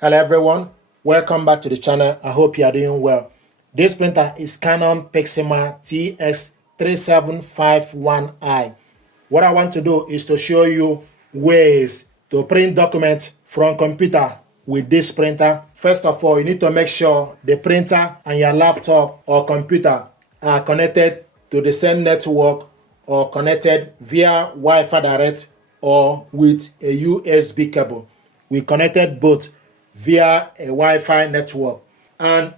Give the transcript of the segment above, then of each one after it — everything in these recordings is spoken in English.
Hello everyone, welcome back to the channel. I hope you are doing well. This printer is Canon Pixma TS3751i. What I want to do is to show you ways to print documents from computer with this printer. First of all, you need to make sure the printer and your laptop or computer are connected to the same network or connected via Wi-Fi direct or with a USB cable. We connected both via a Wi-Fi network. And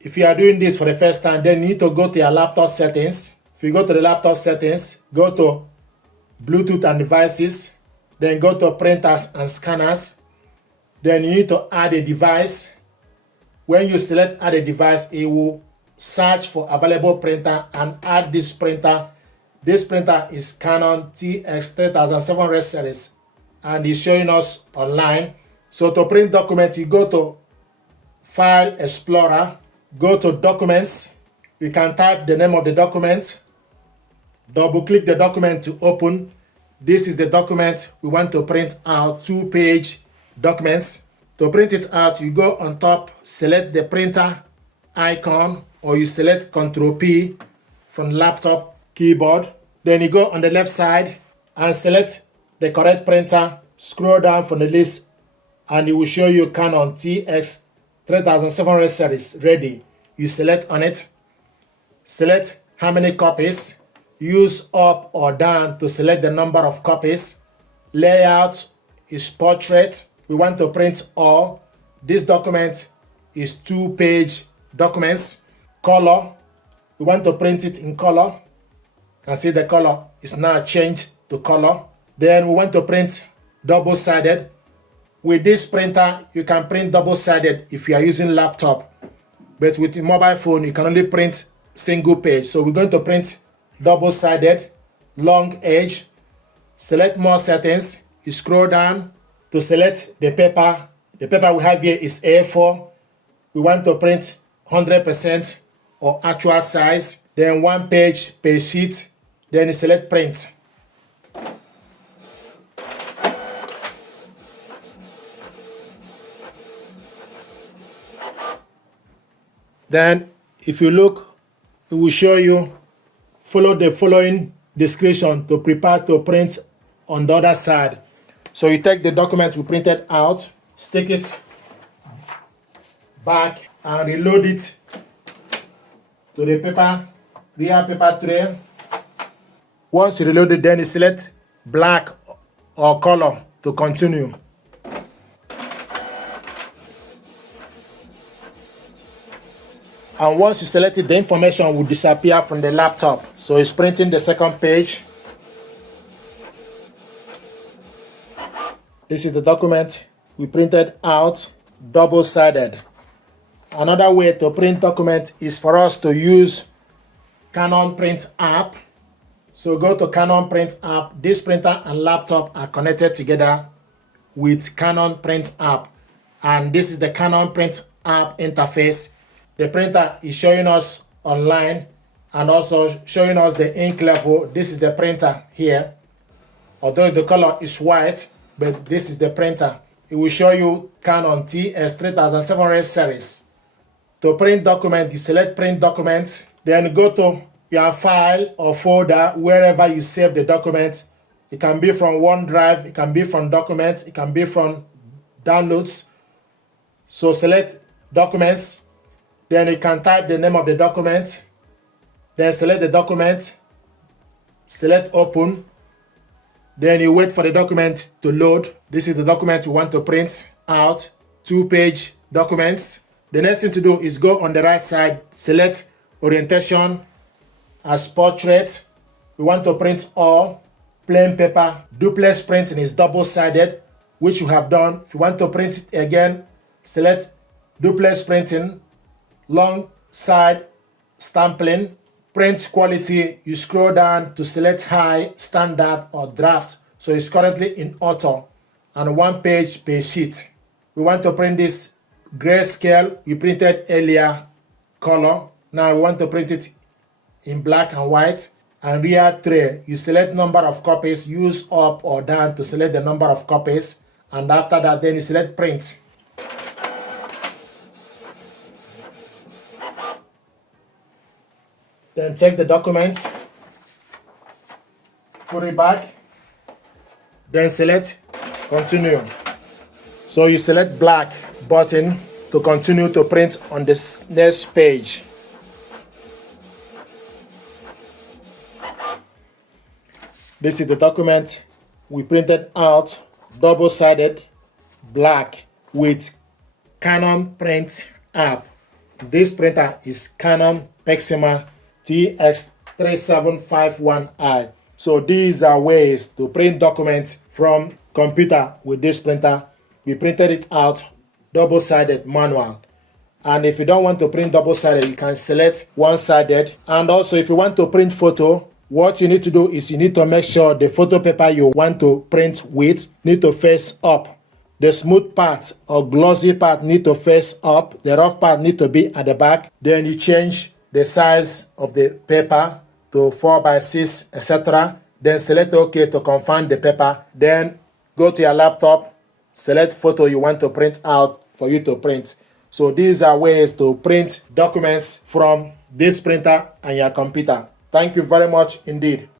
if you are doing this for the first time, then you need to go to your laptop settings. If you go to the laptop settings, go to Bluetooth and devices, then go to printers and scanners. Then you need to add a device. When you select add a device, it will search for available printer and add this printer. This printer is Canon TX3751i series and is showing us online. So to print document, you go to File Explorer, go to Documents. You can type the name of the document, double click the document to open. This is the document we want to print out, 2-page documents. To print it out, you go on top, select the printer icon, or you select Ctrl P from laptop keyboard. Then you go on the left side and select the correct printer, scroll down from the list, and it will show you Canon TX3751i series ready. You select on it, select how many copies, use up or down to select the number of copies. Layout is portrait. We want to print all. This document is 2-page documents. Color, we want to print it in color. You can see the color is now changed to color. Then we want to print double-sided. With this printer, you can print double-sided if you are using laptop. But with the mobile phone, you can only print single page. So we're going to print double-sided, long edge. Select more settings. You scroll down to select the paper. The paper we have here is A4. We want to print 100% or actual size. Then 1 page per sheet. Then you select print. Then, if you look, it will show you, follow the following description to prepare to print on the other side. So you take the document we printed out, stick it back, and reload it to the paper, real paper tray. Once you reload it, then you select black or color to continue. And once you select it, the information will disappear from the laptop. So it's printing the second page. This is the document we printed out, double-sided. Another way to print document is for us to use Canon Print app. So go to Canon Print app. This printer and laptop are connected together with Canon Print app. And this is the Canon Print app interface. The printer is showing us online and also showing us the ink level. This is the printer here. Although the color is white, but this is the printer. It will show you Canon TS3751i series. To print document, you select print document, then go to your file or folder wherever you save the document. It can be from OneDrive, it can be from documents, it can be from downloads. So select documents. Then you can type the name of the document, then select the document, select open, then you wait for the document to load. This is the document you want to print out, 2-page documents. The next thing to do is go on the right side, select orientation as portrait. We want to print all, plain paper. Duplex printing is double-sided, which you have done. If you want to print it again, select duplex printing. Long side stamping. Print quality, you scroll down to select high, standard, or draft. So it's currently in auto and 1 page per sheet. We want to print this grayscale. We printed earlier color. Now we want to print it in black and white. And rear tray, you select number of copies, use up or down to select the number of copies. And after that, then you select print. Then take the document, put it back, then select continue. So you select black button to continue to print on this next page. This is the document we printed out, double-sided, black, with Canon Print app. This printer is Canon Pixma TS3751i. So these are ways to print documents from computer with this printer. We printed it out double-sided manual. And if you don't want to print double-sided, you can select one-sided. And also if you want to print photo, what you need to do is you need to make sure the photo paper you want to print with need to face up. The smooth part or glossy part need to face up. The rough part need to be at the back. Then you change the size of the paper to 4x6, etc. Then select OK to confirm the paper. Then go to your laptop, select photo you want to print out for you to print. So these are ways to print documents from this printer and your computer. Thank you very much indeed.